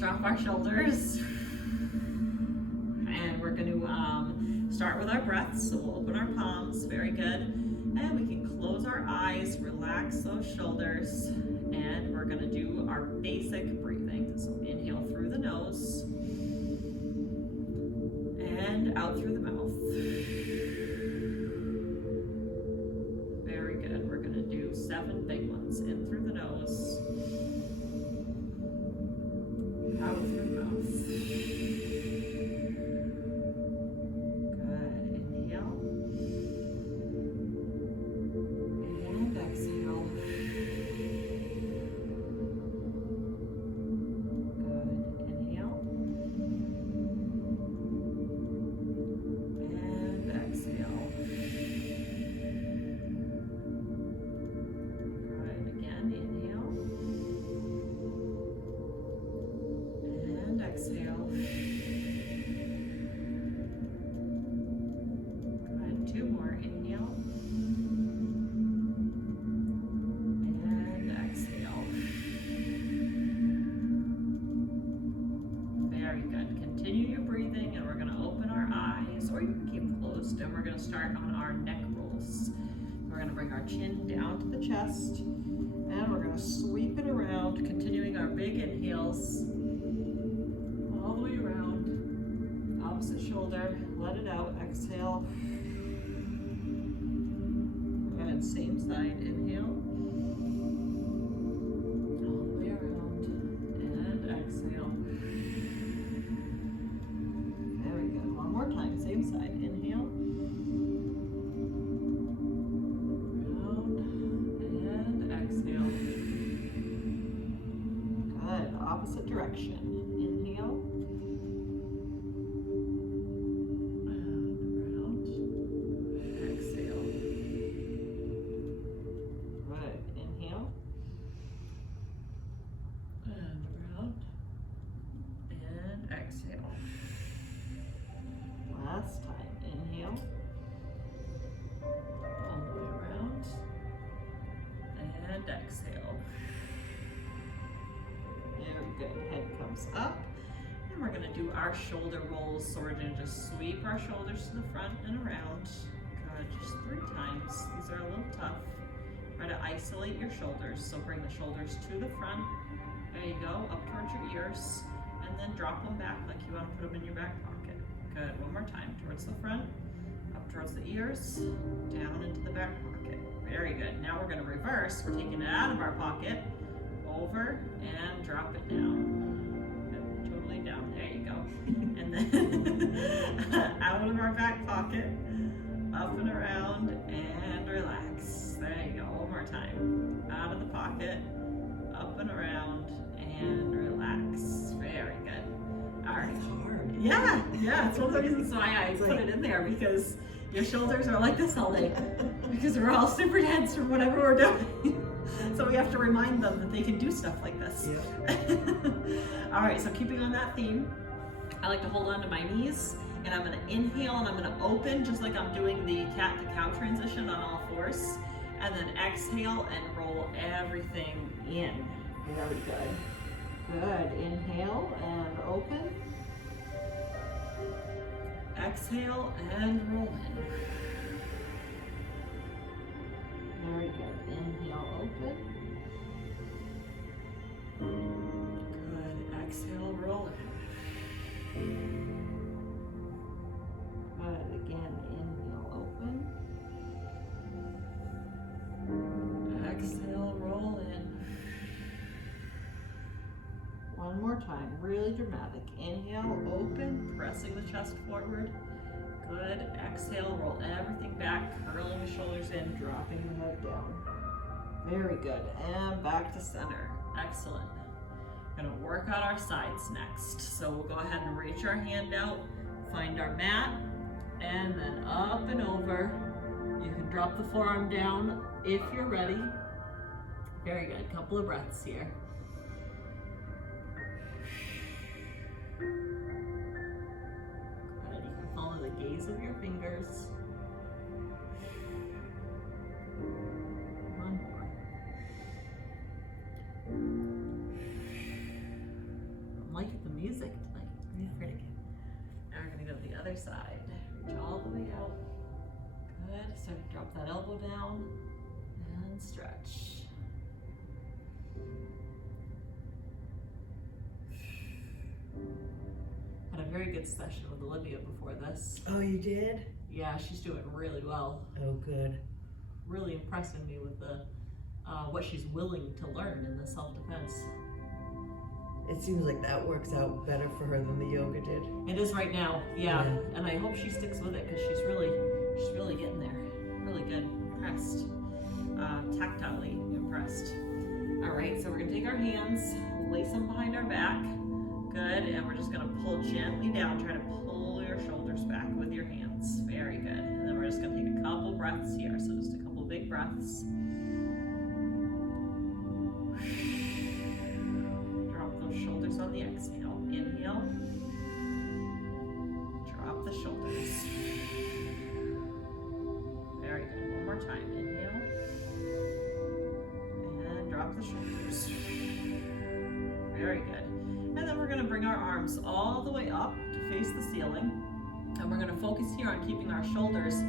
drop our shoulders. And we're going to start with our breaths. So we'll open our palms, very good. And we can close our eyes, relax those shoulders. And we're going to do our basic breathing. So inhale through the nose. And out through the mouth. Very good. We're going to do 7 big ones. In through the nose. Out through the mouth. Good. Inhale. And exhale. Good. Inhale. And exhale. Good. Again, inhale. And exhale. Good. 2 more. Inhale. And exhale. Very good. Continue your breathing, and we're going to open our eyes, or you can keep them closed, and we're going to start on our neck rolls. We're going to bring our chin down to the chest, and we're going to sweep it around, continuing our big inhales all the way around. Opposite shoulder, let it out, exhale. And same side, inhale. All the way around, and exhale. Very good. One more time, same side, inhale. Round, and exhale. Good. Opposite direction. Inhale. And around. Exhale. Good. Inhale. And around. And exhale. Last time. Inhale. All the way around. And exhale. Very good. Head comes up. And we're going to do our shoulder rolls. So we're going to just sweep our shoulders to the front and around. Good. Just 3 times. These are a little tough. Try to isolate your shoulders. So bring the shoulders to the front. There you go. Up towards your ears. And then drop them back like you want to put them in your back pocket. Good. One more time. Towards the front. Up towards the ears. Down into the back pocket. Very good. Now we're going to reverse. We're taking it out of our pocket. Over and drop it down. Good, totally down. There you go. And then out of our back pocket, up and around, and relax. There you go. One more time. Out of the pocket, up and around, and relax. Very good. All right. Hard. Yeah, it's one of the reasons why I put it in there, because your shoulders are like this all day. Because we're all super tense from whatever we're doing. So we have to remind them that they can do stuff like this. Yeah. All right, so keeping on that theme, I like to hold on to my knees, and I'm going to inhale and I'm going to open just like I'm doing the cat to cow transition on all 4s, and then exhale and roll everything in. Very good. Good. Inhale and open. Exhale and roll in. Very good. Inhale, open. Good. Exhale, roll in. Good. Again, inhale, open. Exhale, roll in. One more time, really dramatic. Inhale, open, pressing the chest forward. Good. Exhale, roll everything back, curling the shoulders in, dropping the head down. Very good. And back to center. Excellent. We're going to work on our sides next. So we'll go ahead and reach our hand out, find our mat, and then up and over. You can drop the forearm down if you're ready. Very good. Couple of breaths here. Good. You can follow the gaze of your fingers. One more. Like music tonight. Yeah. Pretty good. Now we're gonna go to the other side. Reach all the way out. Good. Start to drop that elbow down and stretch. Had a very good session with Olivia before this. Oh, you did? Yeah, she's doing really well. Oh, good. Really impressing me with the what she's willing to learn in the self-defense. It seems like that works out better for her than the yoga did. It is right now, yeah. And I hope she sticks with it because she's really getting there. Really good. Impressed. Tactilely impressed. All right, so we're gonna take our hands, place them behind our back. Good, and we're just gonna pull gently down. Try to pull your shoulders back with your hands. Very good. And then we're just gonna take a couple breaths here. So just a couple big breaths. Drop those shoulders on the exhale. Inhale. Drop the shoulders. Very good. One more time. Inhale. And drop the shoulders. Very good. And then we're going to bring our arms all the way up to face the ceiling. And we're going to focus here on keeping our shoulders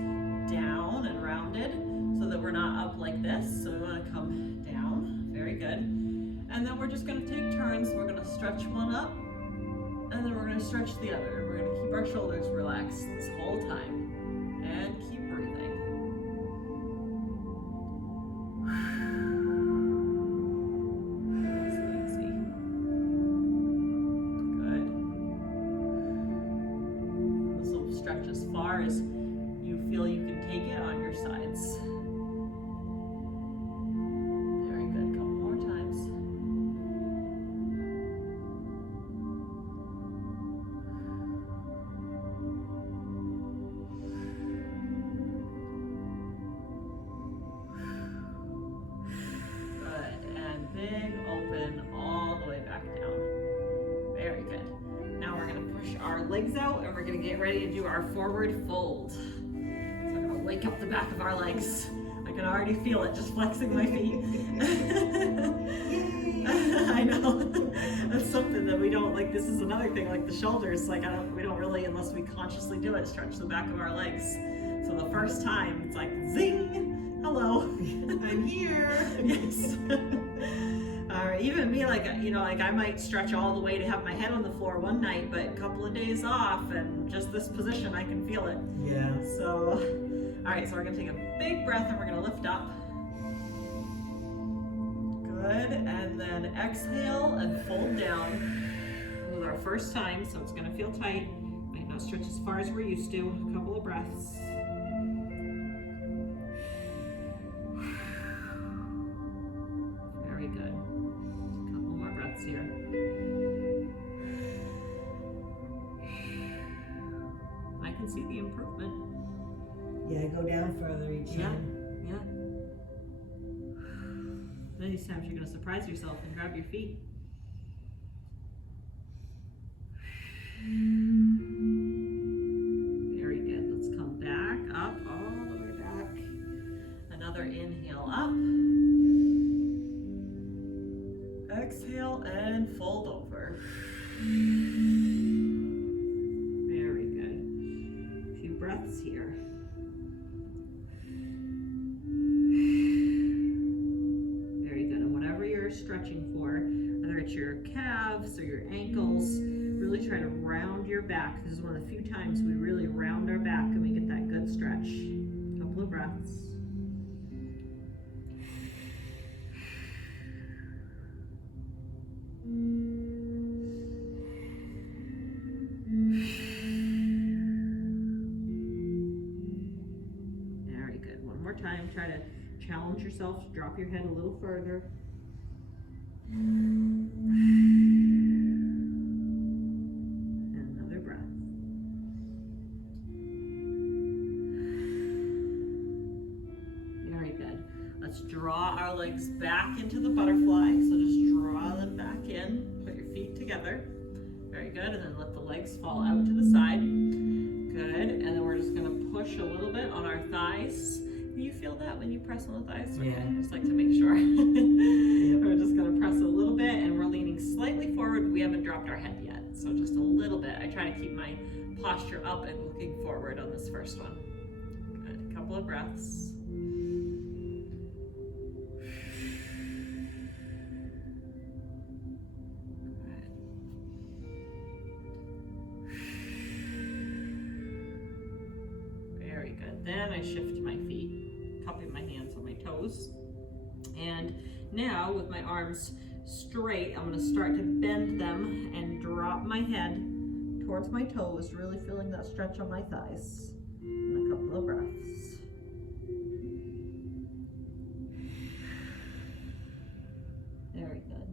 down and rounded so that we're not up like this. So we want to come down. Very good. And then we're just going to take turns. We're going to stretch one up and then we're going to stretch the other. We're going to keep our shoulders relaxed this whole time and keep breathing. Stretch as far as you feel you can take it on your sides. Very good. Couple more times. Good. And big open all the way back down. Very good. Now we're going to push our legs out and we're going to get ready to do our forward fold. So I'm going to wake up the back of our legs. I can already feel it just flexing my feet. I know. That's something that we don't like. This is another thing, like the shoulders, like we don't really, unless we consciously do it, stretch the back of our legs. So the first time it's like zing, hello, I'm here. Yes. Or even me, like, you know, like I might stretch all the way to have my head on the floor one night, but a couple of days off and just this position, I can feel it. Yeah. So, all right, so we're gonna take a big breath and we're gonna lift up. Good, and then exhale and fold down. This is our first time, so it's gonna feel tight. Might not stretch as far as we're used to. A couple of breaths. Very good. Couple more breaths here. I can see the improvement. Yeah, go down further each time. Yeah. Then these times you're going to surprise yourself and grab your feet. Very good. Let's come back up, all the way back. Another inhale up. Exhale and fold over. Very good. A few breaths here. Very good. And whatever you're stretching for, whether it's your calves or your ankles, really try to round your back. This is one of the few times we really round our back and we get that good stretch. A couple of breaths. Very good. One more time. Try to challenge yourself to drop your head a little further. And another breath. Very good. Let's draw our legs back into the butterfly. So just draw them back in. Put your feet together. Very good. And then let the legs fall out to the side. Good. And then we're just going to push a little bit on our thighs. Can you feel that when you press on the thighs? Yeah. I just like to make sure. We're just going to press a little bit and we're leaning slightly slightly forward. We haven't dropped our head yet, so just a little bit. I try to keep my posture up and looking forward on this first one. Good. A couple of breaths. Very good. Then I shift my feet, cupping my hands on my toes. And now with my arms straight, I'm going to start to bend them and drop my head towards my toes, really feeling that stretch on my thighs. And a couple of breaths. Very good.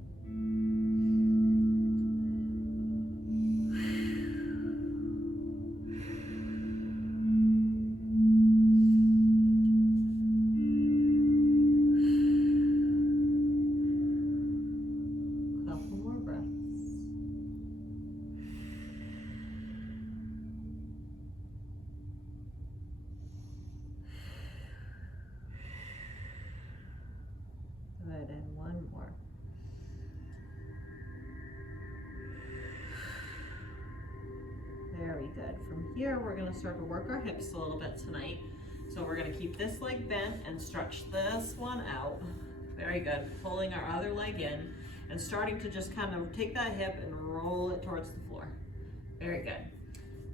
Good, and one more. Very good. From here, we're going to start to work our hips a little bit tonight. So we're going to keep this leg bent and stretch this one out. Very good. Pulling our other leg in and starting to just kind of take that hip and roll it towards the floor. Very good.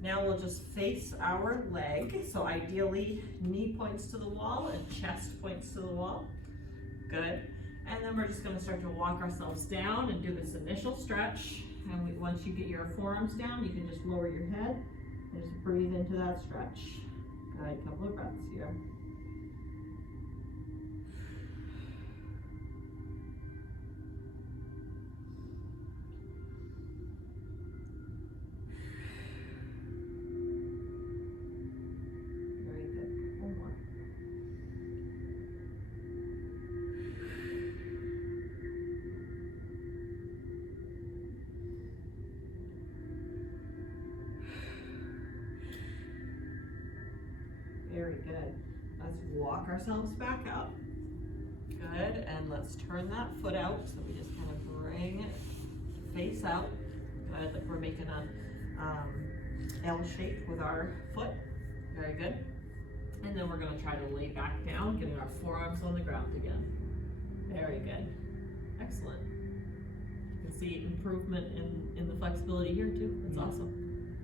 Now we'll just face our leg. So ideally, knee points to the wall and chest points to the wall. Good. And then we're just going to start to walk ourselves down and do this initial stretch. And once you get your forearms down, you can just lower your head and just breathe into that stretch. Good, couple of breaths here. Very good, one more. Very good. Let's walk ourselves back up. Good, and let's turn that foot out. So we just kind of bring it face out. Good, like we're making a L shape with our foot. Very good. And then we're gonna try to lay back down, getting our forearms on the ground again. Very good. Excellent. You can see improvement in the flexibility here too. That's awesome.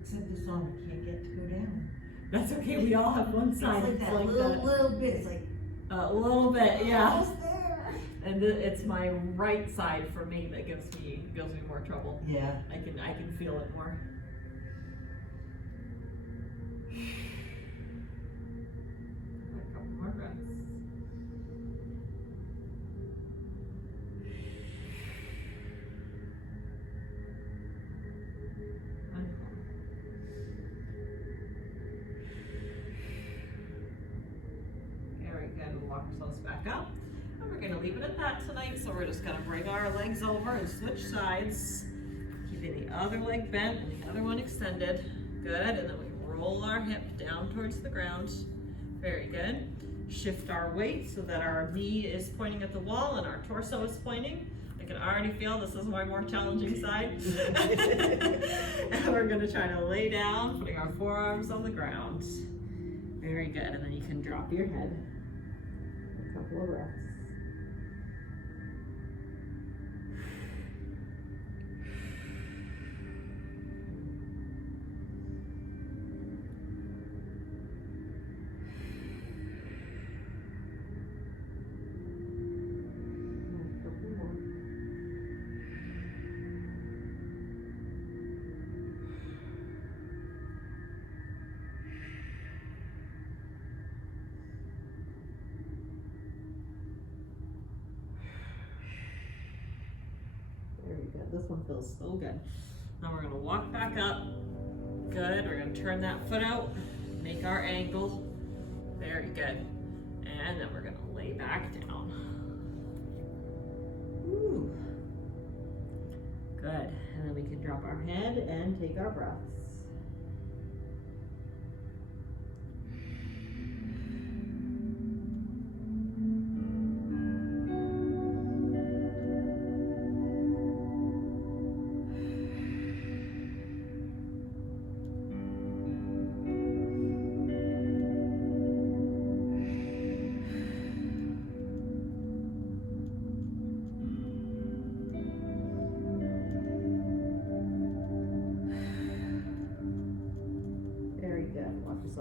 Except the song can't get to go down. That's okay, we all have one side. It's like that little bit. It's like a little bit, yeah. almost there. And it's my right side for me that gives me more trouble. Yeah. I can feel it more. A couple more breaths. Very good. We'll walk ourselves back up. And we're going to leave it at that tonight. So we're just going to bring our legs over and switch sides. Keeping the other leg bent and the other one extended. Good. And then we roll our hip down towards the ground. Very good. Shift our weight so that our knee is pointing at the wall and our torso is pointing. I can already feel this is my more challenging side. And we're going to try to lay down, putting our forearms on the ground. Very good. And then you can drop your head. A couple of breaths. Very good. This one feels so good. Now we're going to walk back up. Good. We're going to turn that foot out, make our angle. Very good. And then we're going to lay back down. Ooh. Good. And then we can drop our head and take our breaths.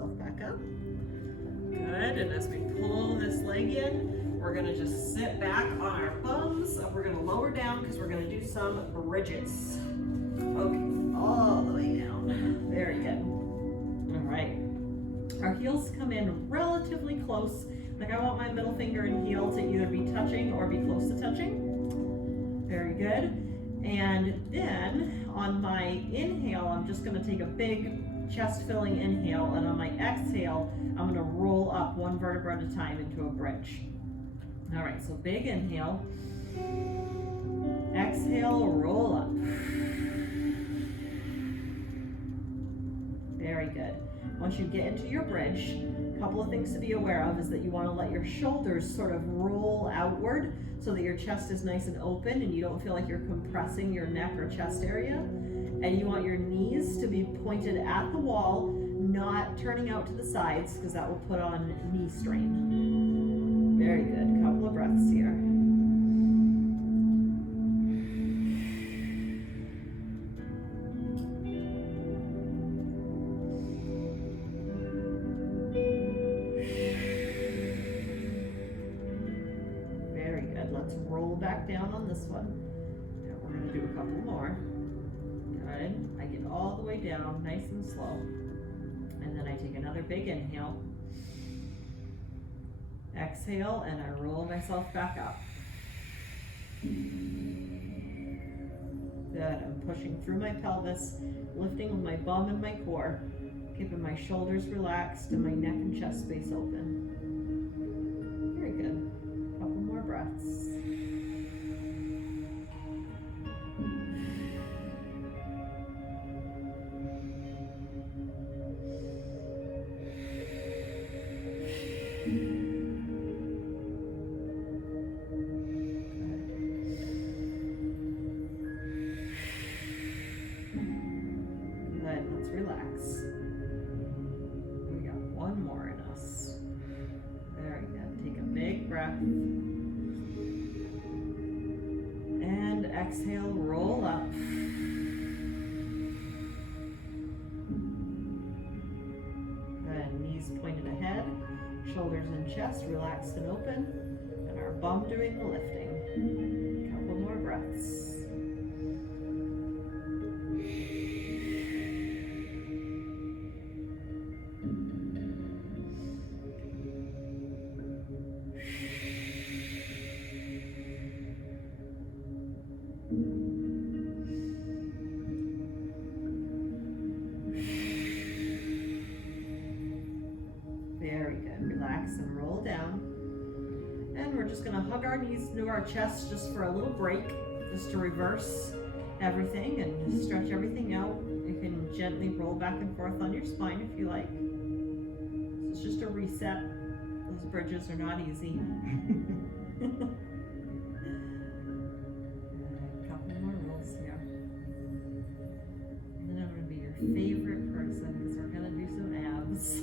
myself back up. Good, and as we pull this leg in, we're gonna just sit back on our bums. We're gonna lower down because we're gonna do some bridges. Okay, all the way down. Very good. All right. Our heels come in relatively close. Like I want my middle finger and heel to either be touching or be close to touching. Very good. And then on my inhale, I'm just gonna take a big chest filling inhale, and on my exhale, I'm gonna roll up one vertebra at a time into a bridge. All right, so big inhale. Exhale, roll up. Very good. Once you get into your bridge, a couple of things to be aware of is that you want to let your shoulders sort of roll outward so that your chest is nice and open and you don't feel like you're compressing your neck or chest area. And you want your knees to be pointed at the wall, not turning out to the sides, because that will put on knee strain. Very good. Couple of breaths here. Back down on this one. Now we're going to do a couple more. Good. I get all the way down, nice and slow. And then I take another big inhale. Exhale, and I roll myself back up. Good. I'm pushing through my pelvis, lifting with my bum and my core, keeping my shoulders relaxed and my neck and chest space open. Very good. Couple more breaths. And exhale, roll up. Good, knees pointed ahead, shoulders and chest relaxed and open, and our bum doing the lifting. Couple more breaths. And roll down, and we're just going to hug our knees into our chest just for a little break, just to reverse everything and just stretch everything out. You can gently roll back and forth on your spine if you like. So it's just a reset. Those bridges are not easy. A couple more rolls here, and then I'm going to be your favorite person because we're going to do some abs.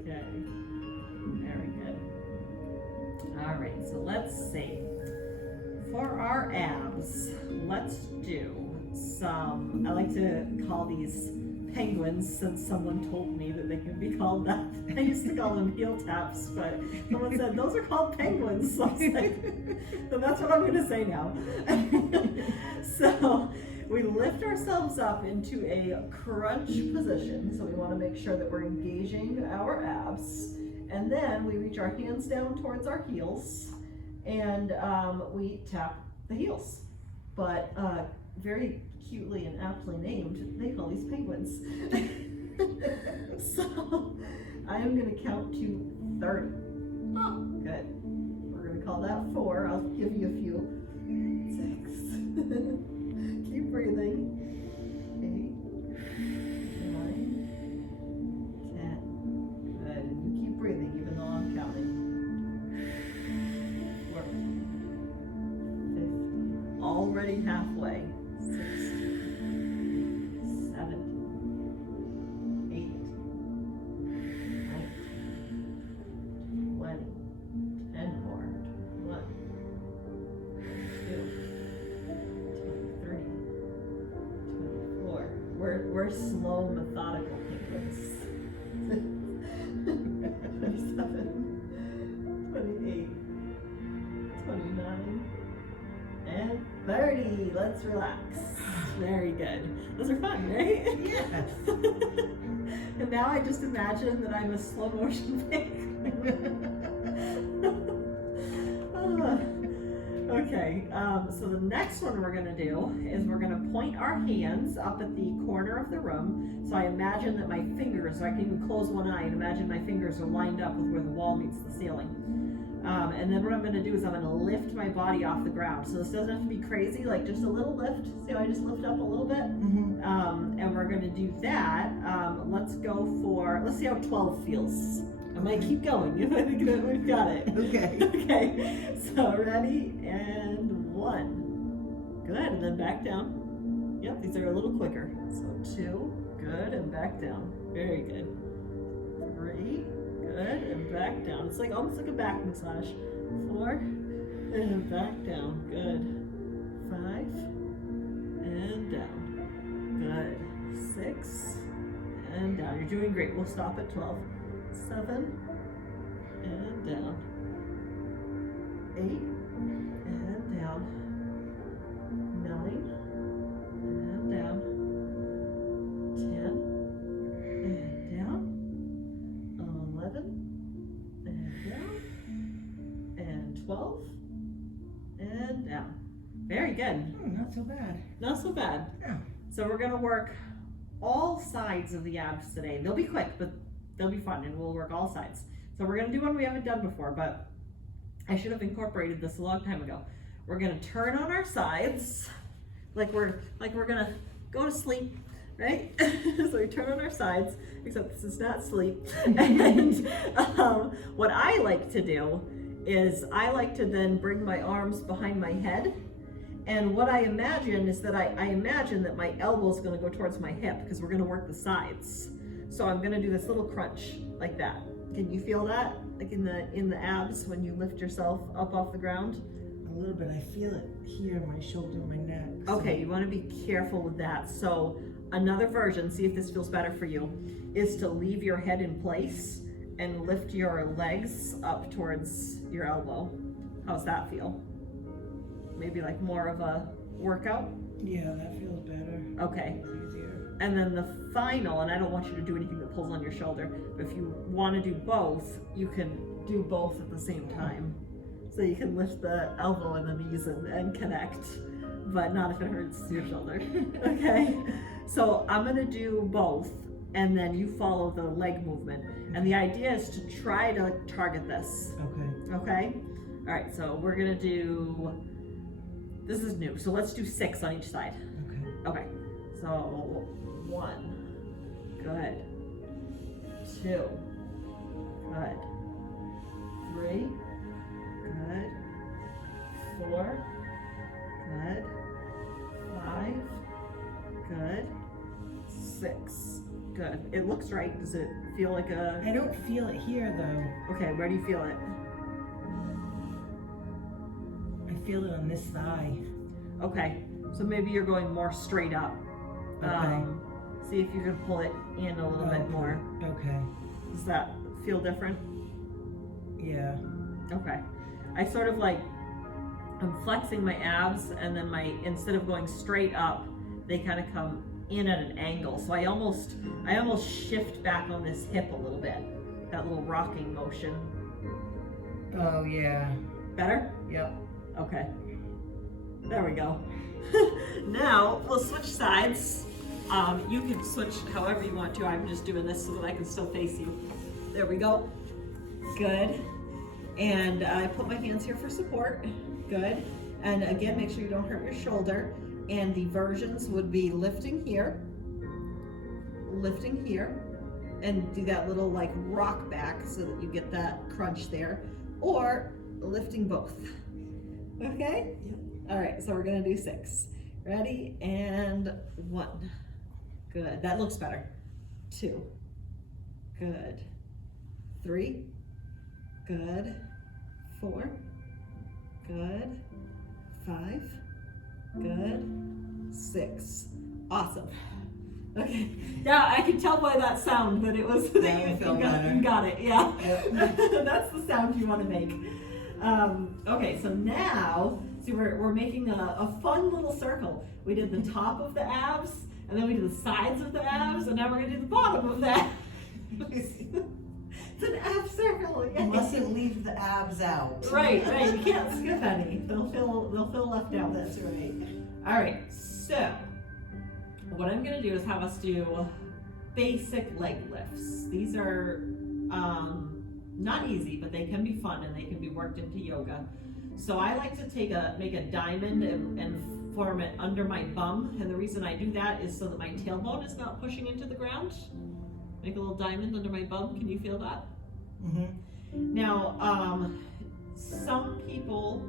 Okay, very good. All right, so let's see. For our abs, let's do some, I like to call these penguins since someone told me that they can be called that. I used to call them heel taps, but someone said those are called penguins. So I was like, so that's what I'm going to say now. So we lift ourselves up into a crunch position. So we want to make sure that we're engaging our abs. And then we reach our hands down towards our heels and we tap the heels. But very cutely and aptly named, they call these penguins. So I am going to count to 30. Oh, good. We're going to call that 4. I'll give you a few. 6. Keep breathing. 8, 9, 10. Good. And you keep breathing even though I'm counting. 40. 50. Already halfway. 60. 70. 80. 90. 20. 10 more. 1. 2. 23. 24. We're we're slow, methodical penguins. 27, 28, 29, and 30. Let's relax. Very good. Those are fun, right? Yes. And now I just imagine that I'm a slow motion penguin. Okay, so the next one we're gonna do is we're gonna point our hands up at the corner of the room. So I imagine that my fingers, so I can even close one eye and imagine my fingers are lined up with where the wall meets the ceiling. And then what I'm gonna do is I'm gonna lift my body off the ground. So this doesn't have to be crazy, like just a little lift. See how I just lift up a little bit? Mm-hmm. And we're gonna do that. Let's see how 12 feels. I might keep going if I think that we've got it. Okay. Okay, so ready, and 1. Good, and then back down. Yep, these are a little quicker. So 2, good, and back down. Very good. 3, good, and back down. It's like almost like a back massage. 4, and back down. Good. 5, and down. Good. 6, and down. You're doing great. We'll stop at 12. 7, and down. 8, and down. 9, and down. 10, and down. 11, and down. And 12, and down. Very good. Not so bad. Not so bad. Yeah. So we're gonna work all sides of the abs today. They'll be quick, but they'll be fun, and we'll work all sides. So we're gonna do one we haven't done before, but I should have incorporated this a long time ago. We're gonna turn on our sides, like we're gonna go to sleep, right? So we turn on our sides, except this is not sleep. And what I like to do is I like to then bring my arms behind my head. And what I imagine is that I imagine that my elbow is gonna go towards my hip because we're gonna work the sides. So I'm gonna do this little crunch like that. Can you feel that? Like in the abs when you lift yourself up off the ground? A little bit. I feel it here, my shoulder, my neck. So. Okay, you wanna be careful with that. So another version, see if this feels better for you, is to leave your head in place and lift your legs up towards your elbow. How's that feel? Maybe like more of a workout? Yeah, that feels better. Okay. It's easier. And then the final, and I don't want you to do anything that pulls on your shoulder, but if you want to do both, you can do both at the same time. So you can lift the elbow and the knees and connect, but not if it hurts your shoulder. Okay? So I'm gonna do both, and then you follow the leg movement. And the idea is to try to target this. Okay. Okay? All right, so we're gonna do, this is new, so let's do 6 on each side. Okay. Okay, so 1, good. 2, good. 3, good. 4, good. 5, good. 6, good. It looks right. Does it feel like a... I don't feel it here though. Okay, where do you feel it? I feel it on this thigh. Okay, so maybe you're going more straight up. Okay. See if you can pull it in a little bit more. Okay. Does that feel different? Yeah. Okay. I sort of like, I'm flexing my abs, and then instead of going straight up, they kind of come in at an angle. So I almost shift back on this hip a little bit. That little rocking motion. Oh yeah. Better? Yep. Okay. There we go. Now we'll switch sides. You can switch however you want to. I'm just doing this so that I can still face you. There we go. Good. And I put my hands here for support. Good. And again, make sure you don't hurt your shoulder. And the versions would be lifting here, and do that little like rock back so that you get that crunch there, or lifting both. Okay? Yep. All right, so we're gonna do 6. Ready? And 1. Good. That looks better. 2. Good. 3. Good. 4. Good. 5. Good. 6. Awesome. Okay. Yeah, I can tell by that sound that it was that That you, would feel you better. got it. Yeah. Yep. That's the sound you want to make. Okay, so now, see, we're making a fun little circle. We did the top of the abs, and then we did the sides of the abs, and now we're gonna do the bottom of the abs. It's an ab circle. You Yay. mustn't leave the abs out. Right. You can't skip any. They'll feel left out. That's right. All right. So, what I'm gonna do is have us do basic leg lifts. These are not easy, but they can be fun and they can be worked into yoga. So I like to make a diamond and form it under my bum, and the reason I do that is so that my tailbone is not pushing into the ground. Make a little diamond under my bum. Can you feel that? Mm-hmm. Now, some people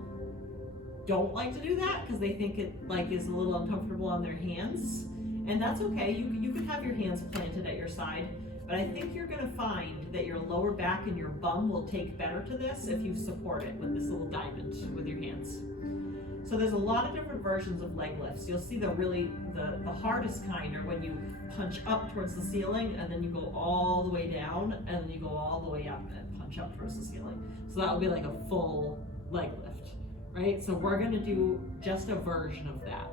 don't like to do that because they think it is a little uncomfortable on their hands, and that's okay. You can have your hands planted at your side, but I think you're gonna find that your lower back and your bum will take better to this if you support it with this little diamond with your hands. So there's a lot of different versions of leg lifts. You'll see the hardest kind are when you punch up towards the ceiling and then you go all the way down and then you go all the way up and punch up towards the ceiling. So that would be like a full leg lift, right? So we're gonna do just a version of that.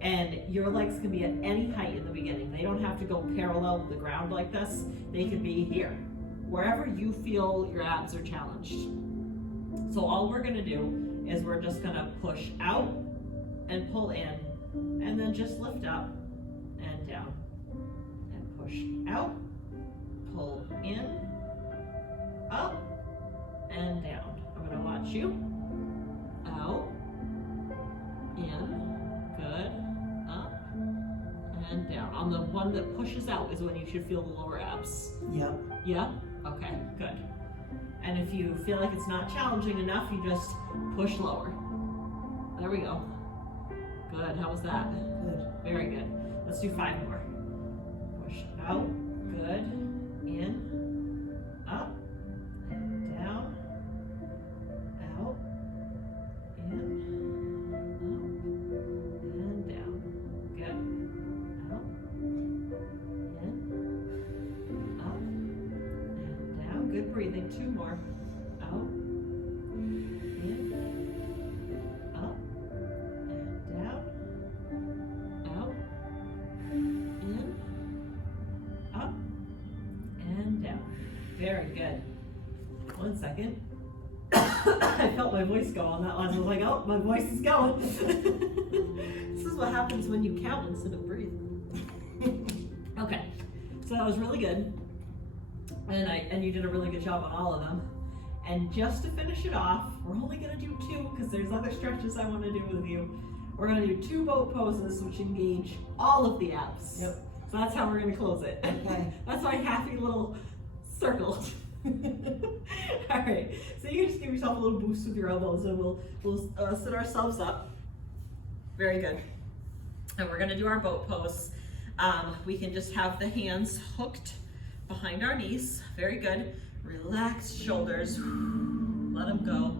And your legs can be at any height in the beginning. They don't have to go parallel with the ground like this. They can be here, wherever you feel your abs are challenged. So all we're gonna do is we're just gonna push out and pull in, and then just lift up and down. And push out, pull in, up, and down. I'm gonna watch you. Out, in, good, up, and down. On the one that pushes out is when you should feel the lower abs. Yep. Yeah? Okay, good. And if you feel like it's not challenging enough, you just push lower. There we go. Good, how was that? Good. Very good. Let's do 5 more. Push out, good, in, up, and down, out, in, up, and down. Good. Out, in, up, and down. Good breathing. 2 more. Out, in, up, and down, out, in, up, and down. Very good. 1 second. I felt my voice go on that last. I was like, oh, my voice is going. This is what happens when you count instead of breathe. Okay, so that was really good. And you did a really good job on all of them. And just to finish it off, we're only gonna do 2 because there's other stretches I wanna do with you. We're gonna do 2 boat poses which engage all of the abs. Yep. So that's how we're gonna close it. Okay. That's my happy little circle. All right, so you can just give yourself a little boost with your elbows and we'll sit ourselves up. Very good. And we're gonna do our boat pose. We can just have the hands hooked behind our knees. Very good. Relax shoulders. Let them go.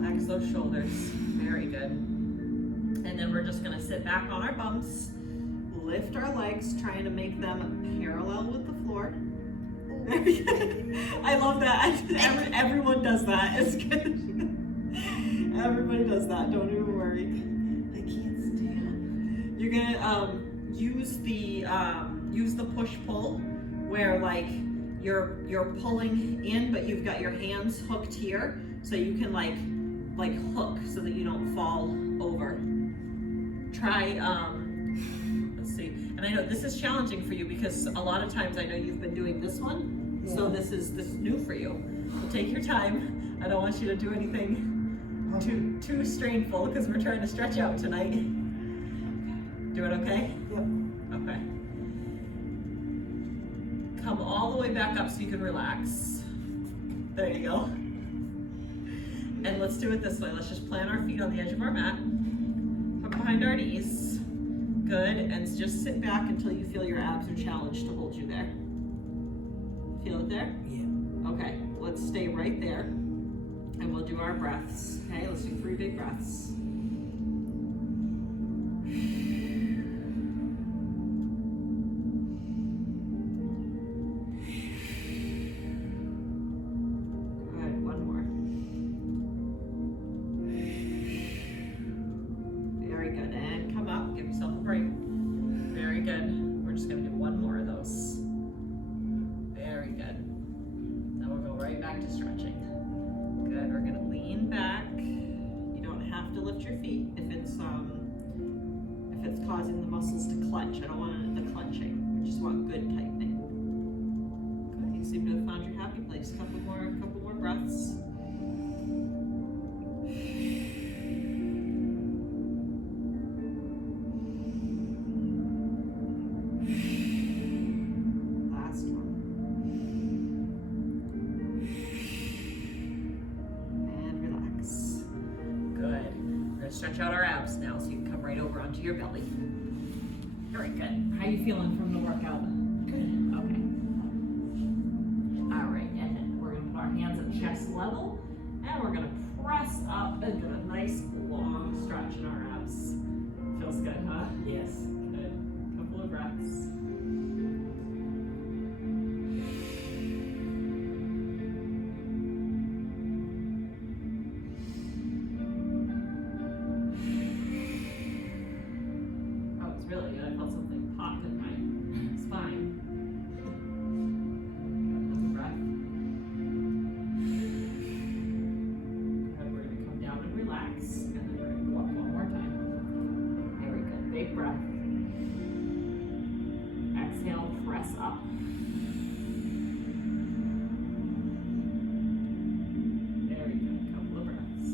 Relax those shoulders. Very good. And then we're just gonna sit back on our bums, lift our legs, trying to make them parallel with the floor. Very good. I love that. Everyone does that. It's good. Everybody does that. Don't even worry. I can't stand. You're gonna use the push pull, where like you're pulling in, but you've got your hands hooked here, so you can like hook so that you don't fall over. Try let's see. And I know this is challenging for you because a lot of times I know you've been doing this one, so this is new for you. So take your time. I don't want you to do anything too strainful because we're trying to stretch out tonight. Doing okay? Yep. Okay. Come all the way back up so you can relax. There you go. And let's do it this way. Let's just plant our feet on the edge of our mat. Put behind our knees. Good. And just sit back until you feel your abs are challenged to hold you there. Feel it there? Yeah. Okay. Let's stay right there. And we'll do our breaths. Okay, let's do 3 big breaths. causing the muscles to clench. I don't want the clenching. I just want good tightening. Good. You seem to have found your happy place. Couple more breaths. Last one. And relax. Good. We're gonna stretch out our abs now so you can come right over onto your belly. Very good. How you feeling from the workout? Good. Okay. All right, and then we're gonna put our hands at chest level, and we're gonna press up and do a nice long stretch in our abs. Feels good, huh? Yes. Good. Couple of breaths. That was really good. I felt something pop in my spine. Another breath. Good. We're gonna come down and relax, and then we're gonna go up one more time. Very good. Big breath. Exhale, press up. Very good. Couple of breaths.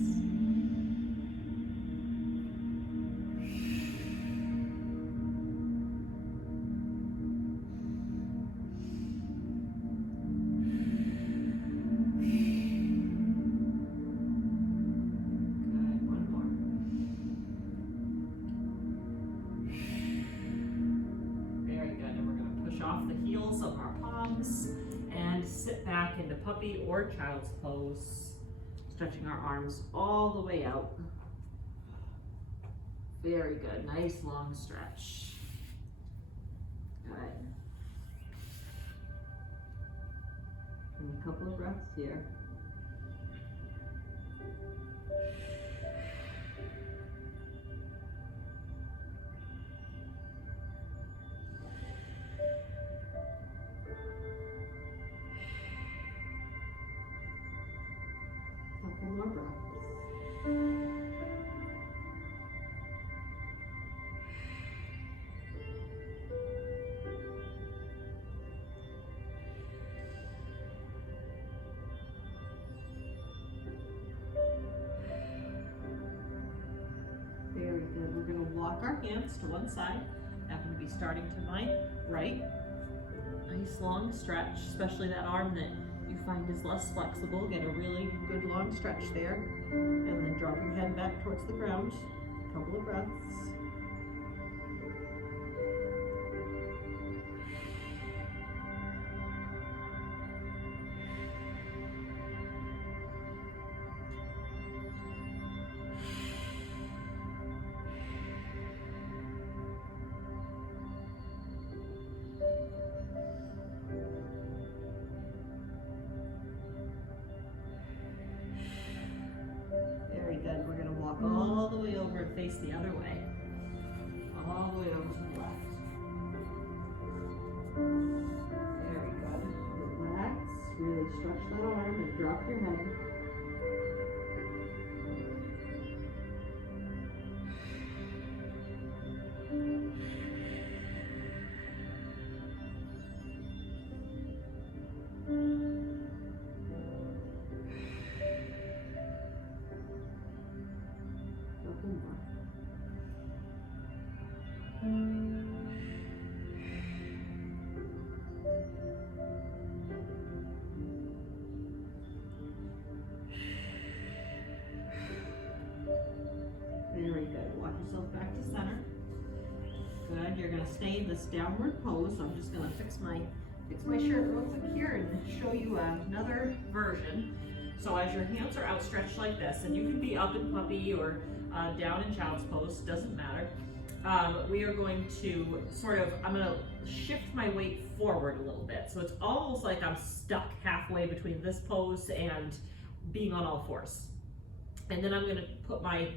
Good. One more. Very good. And we're going to push off the heels of our palms and sit back into puppy or child's pose, stretching our arms all the way out. Very good. Nice long stretch. Good. And a couple of breaths here. Couple more breaths. Very good. We're going to walk our hands to one side. I'm going to be starting to my right. Nice long stretch, especially that arm that you find is less flexible. Get a really good long stretch there. And then drop your head back towards the ground. A couple of breaths. Very good. We're going to walk all the way over and face the other way. All the way over to the left. Very good. Relax. Really stretch that arm and drop your head. Couple more. Very good. Walk yourself back to center. Good. You're going to stay in this downward pose. I'm just going to fix my shirt real quick here and show you another version. So as your hands are outstretched like this, and you can be up in puppy or down in child's pose, doesn't matter. We are going to I'm going to shift my weight forward a little bit. So it's almost like I'm stuck halfway between this pose and being on all fours. And then I'm going to put my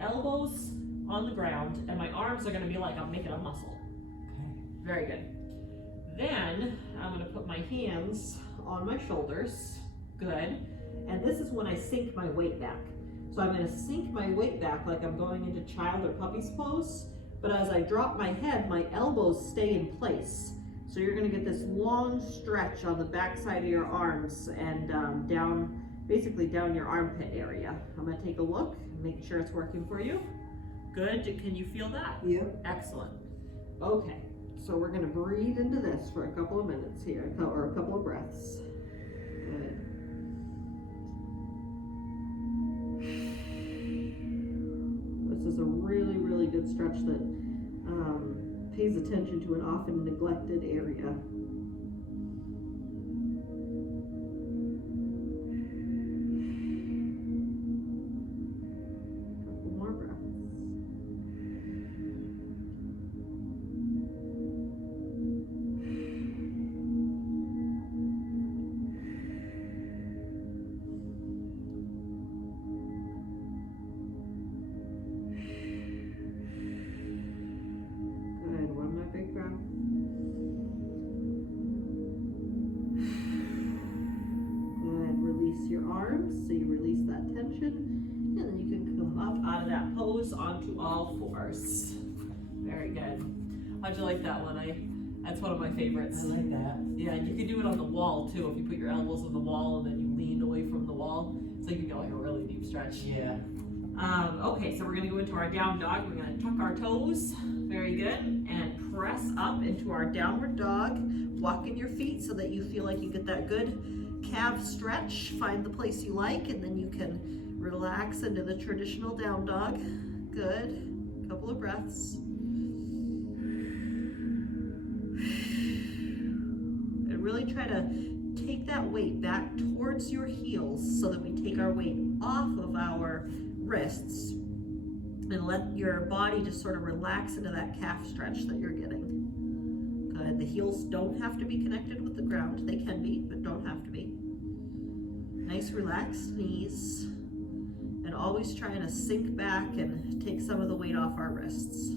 elbows on the ground and my arms are going to be like I'm making a muscle. Very good. Then I'm going to put my hands on my shoulders. Good. And this is when I sink my weight back. So I'm going to sink my weight back like I'm going into child or puppy's pose, but as I drop my head, my elbows stay in place. So you're gonna get this long stretch on the back side of your arms and down, basically down your armpit area. I'm gonna take a look and make sure it's working for you. Good, can you feel that? Yep. Excellent. Okay, so we're gonna breathe into this for a couple of minutes here, or a couple of breaths. Good. This is a really, really good stretch that pays attention to an often neglected area. Couple more breaths. Good, one more big breath. Good, release your arms, so you release that tension, and then you can come up out of that pose onto all fours. Very good. How'd you like that one? That's one of my favorites. I like that. Yeah, and you can do it on the wall too, if you put your elbows on the wall and then you lean away from the wall, so you can get like a really deep stretch. Yeah. Okay, so we're gonna go into our down dog. We're gonna tuck our toes, very good, and press up into our downward dog. Walk in your feet so that you feel like you get that good calf stretch. Find the place you like, and then you can relax into the traditional down dog. Good, couple of breaths. And really try to take that weight back towards your heels so that we take our weight off of our wrists and let your body just sort of relax into that calf stretch that you're getting. Good. The heels don't have to be connected with the ground. They can be, but don't have to be. Nice relaxed knees. And always trying to sink back and take some of the weight off our wrists.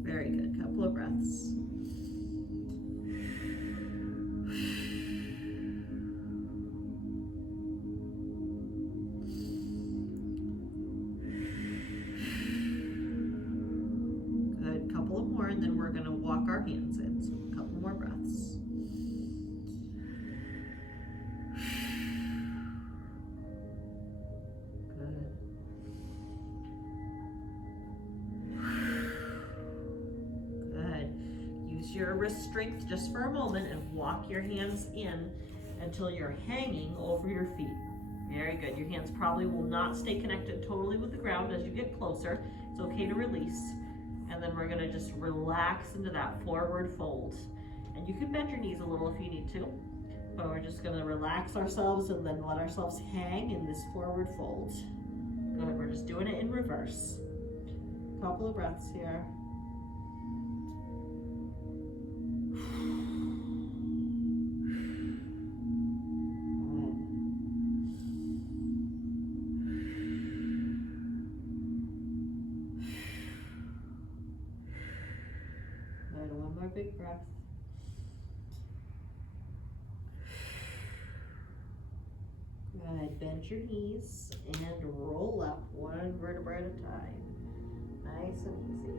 Very good. Couple of breaths. And then we're going to walk our hands in. So a couple more breaths. Good. Good. Use your wrist strength just for a moment and walk your hands in until you're hanging over your feet. Very good. Your hands probably will not stay connected totally with the ground as you get closer. It's okay to release. And then we're gonna just relax into that forward fold. And you can bend your knees a little if you need to, but we're just gonna relax ourselves and then let ourselves hang in this forward fold. Good, we're just doing it in reverse. Couple of breaths here. One more big breath. Good. Bend your knees and roll up one vertebra at a time. Nice and easy.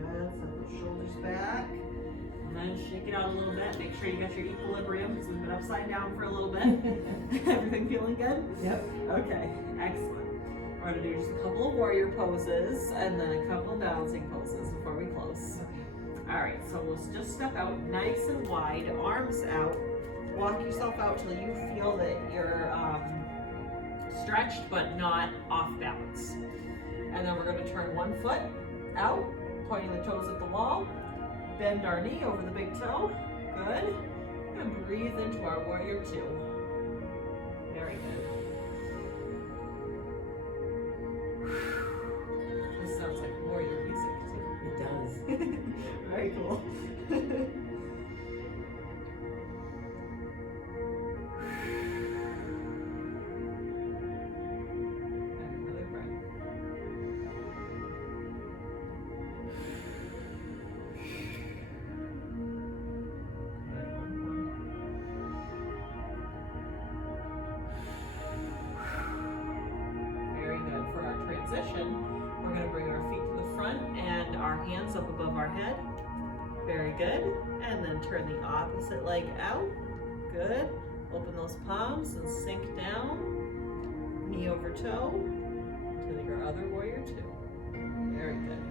Good. Send the shoulders back. And then shake it out a little bit. Make sure you got your equilibrium because we've been upside down for a little bit. Everything feeling good? Yep. Okay. Excellent. We're going to do just a couple of warrior poses and then a couple of balancing poses before we close. All right, so we'll just step out nice and wide, arms out. Walk yourself out till you feel that you're stretched but not off balance. And then we're going to turn one foot out, pointing the toes at the wall. Bend our knee over the big toe. Good. And breathe into our warrior two. Very good. This sounds like warrior music too. It does. Very cool. Another breath. Good, one more. Very good. For our transition, we're going to front and our hands up above our head. Very good. And then turn the opposite leg out. Good. Open those palms and sink down. Knee over toe to your other warrior two. Very good.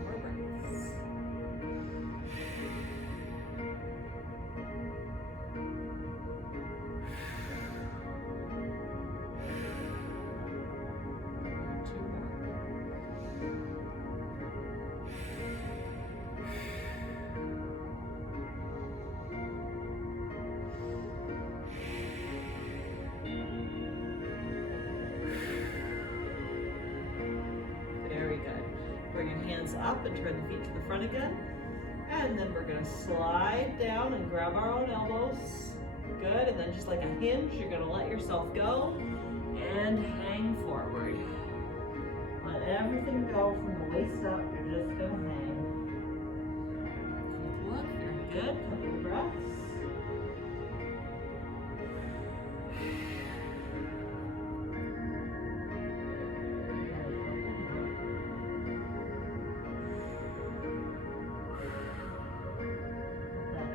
More breaths. Two more. Very good. Bring your hands up and turn the feet to the front again. And then we're gonna slide down and grab our own elbows. Good, and then just like a hinge, you're gonna let yourself go and hang forward. Let everything go from the waist up, you're just gonna hang. Keep look, very good, couple of breaths.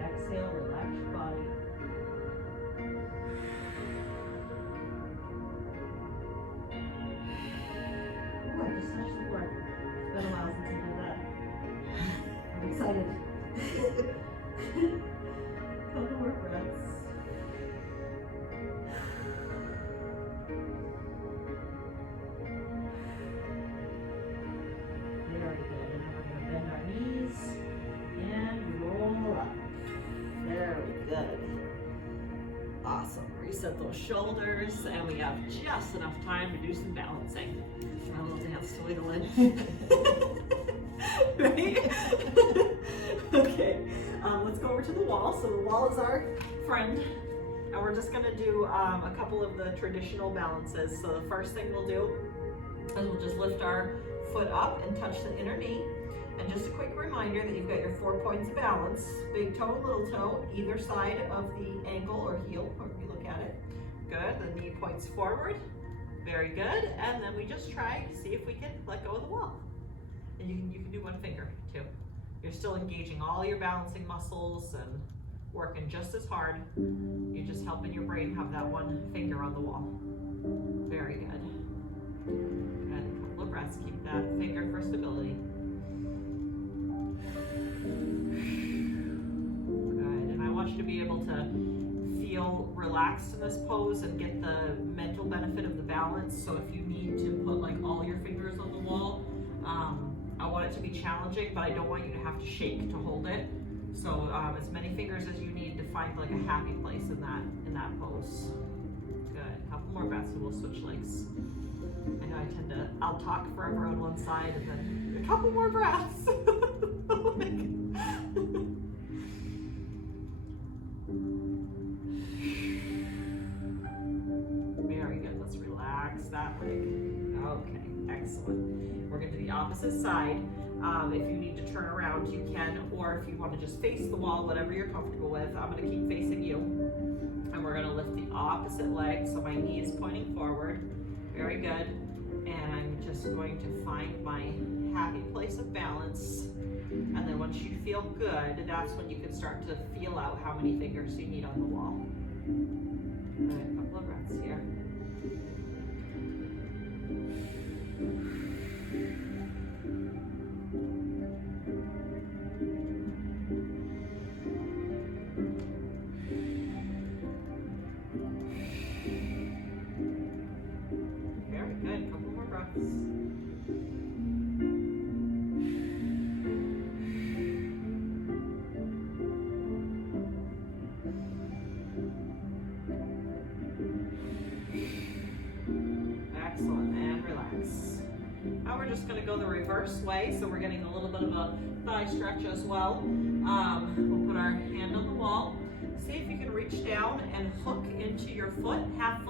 Exhale, relax your body. Oh, I just touched the floor. It's been a while since I did that. I'm excited. Couple more breaths. Very good. And then we're going to bend our knees and roll up. Very good. Awesome. Reset those shoulders, and we have just enough time to do some balancing. Try a little dance to wiggle in. Right? Okay. Let's go over to the wall. So the wall is our friend, and we're just gonna do a couple of the traditional balances. So the first thing we'll do is we'll just lift our foot up and touch the inner knee. And just a quick reminder that you've got your 4 points of balance, big toe, little toe, either side of the ankle or heel, however you look at it. Good, the knee points forward. Very good, and then we just try to see if we can let go of the wall. And you can do one finger too. You're still engaging all your balancing muscles and working just as hard. You're just helping your brain have that one finger on the wall. Very good. And a couple of breaths, keep that finger for stability. Good, and I want you to be able to feel relaxed in this pose and get the mental benefit of the balance. So if you need to put like all your fingers on the wall, I want it to be challenging, but I don't want you to have to shake to hold it. So as many fingers as you need to find like a happy place in that pose. Good, a couple more breaths and we'll switch legs. I know I'll talk forever on one side and then a couple more breaths. Very good, let's relax that leg. Okay, excellent. We're going to the opposite side. If you need to turn around, you can, or if you want to just face the wall, whatever you're comfortable with. I'm going to keep facing you. And we're going to lift the opposite leg, so my knee is pointing forward. Very good. And I'm just going to find my happy place of balance. And then once you feel good, that's when you can start to feel out how many fingers you need on the wall. All right, a couple of breaths here. Very good, couple more breaths. Excellent, and relax. Now we're just going to go the reverse way, so we're getting a little bit of a thigh stretch as well. We'll put our hand on the wall. See if you can reach down and hook into your foot, half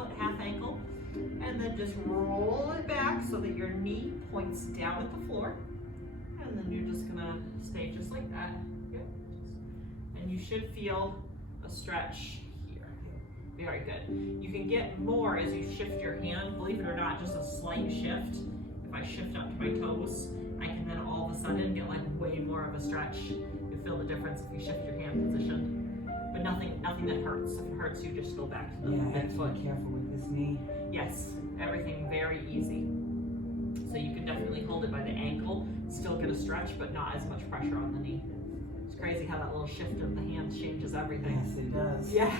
ankle, and then just roll it back so that your knee points down at the floor. And then you're just going to stay just like that. Good. And you should feel a stretch here. Very good. You can get more as you shift your hand. Believe it or not, just a slight shift. If I shift up to my toes, I can then all of a sudden get like way more of a stretch. You'll feel the difference if you shift your hand position. But nothing that hurts. If it hurts you, just go back to the Yeah, I have to foot. be careful with this knee. Yes, everything very easy. So you can definitely hold it by the ankle, still get a stretch, but not as much pressure on the knee. It's crazy how that little shift of the hand changes everything. Yes, it does. Yeah.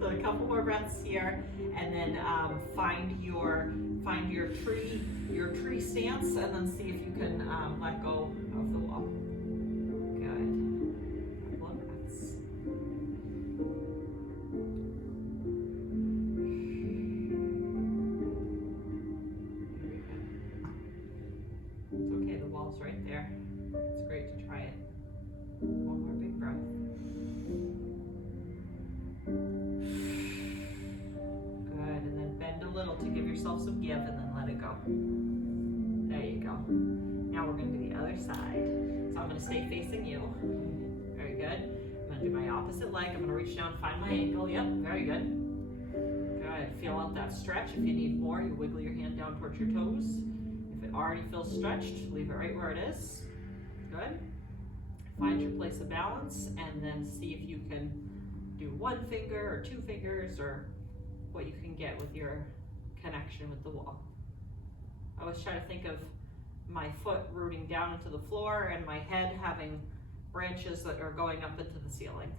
So a couple more breaths here, and then find your tree stance, and then see if you can let go of the wall. Good. Couple of breaths. It's okay. The wall's right there. It's great to try it. One more big breath. Good, and then bend a little to give yourself some give, and then let it go. There you go. Now we're going to do the other side. So I'm going to stay facing you. Very good. I'm going to do my opposite leg. I'm going to reach down, find my ankle. Yep, very good. Good. Feel out that stretch. If you need more, you wiggle your hand down towards your toes. If it already feels stretched, leave it right where it is. Good. Find your place of balance, and then see if you can do one finger or two fingers, or what you can get with your connection with the wall. I always try to think of my foot rooting down into the floor and my head having branches that are going up into the ceiling.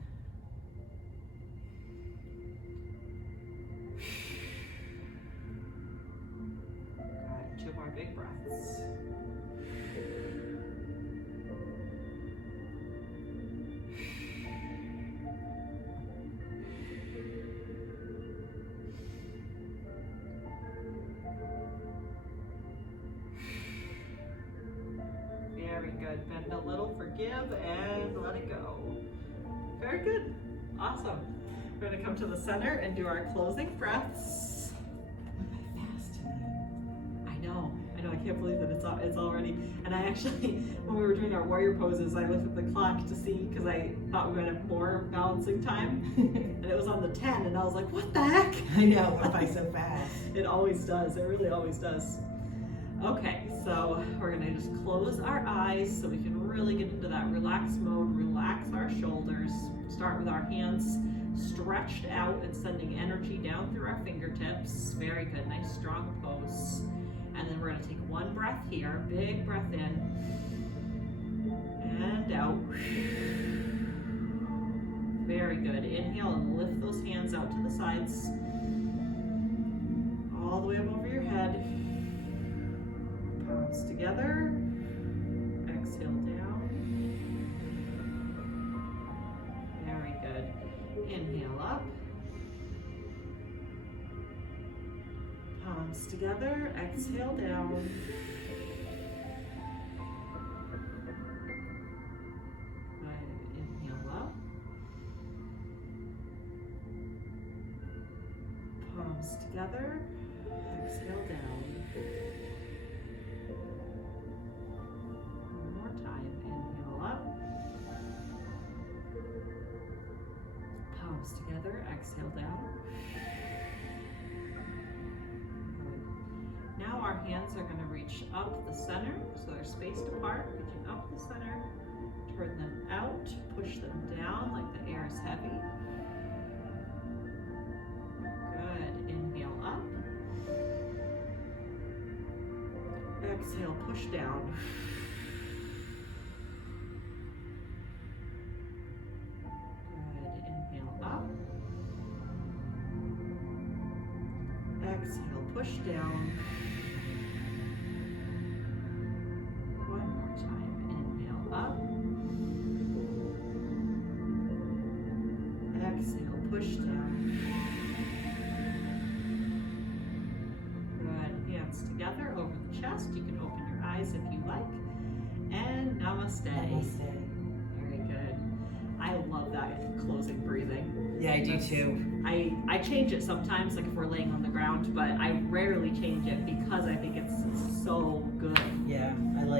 Good. 2 more big breaths. Very good. Bend a little, forgive, and let it go. Very good. Awesome. We're going to come to the center and do our closing breaths. Am I fast tonight? I know. I can't believe that it's already. And I actually, when we were doing our warrior poses, I looked at the clock to see, because I thought we were going to have more balancing time. And it was on the 10, and I was like, what the heck? I know, went by so fast. It always does. It really always does. Okay, so we're gonna just close our eyes so we can really get into that relaxed mode, relax our shoulders, start with our hands stretched out and sending energy down through our fingertips. Very good, nice strong pose. And then we're gonna take one breath here, big breath in and out. Very good, inhale and lift those hands out to the sides, all the way up over your head. Palms together, exhale down. Very good. Inhale up. Palms together, exhale down. Good. Inhale up. Palms together, exhale down. Inhale up. Palms together, exhale down. Good. Now our hands are going to reach up the center, so they're spaced apart, reaching up the center. Turn them out, push them down like the air is heavy. Good. Inhale up. Exhale, push down. Exhale, push down. One more time. Inhale up. Exhale, push down. Good. Hands together over the chest. You can open your eyes if you like. And namaste. Namaste. Very good. I love that closing breathing. Yeah, I do too. I change it sometimes, like if we're laying on the ground, but I rarely change it because I think it's so good. Yeah, I like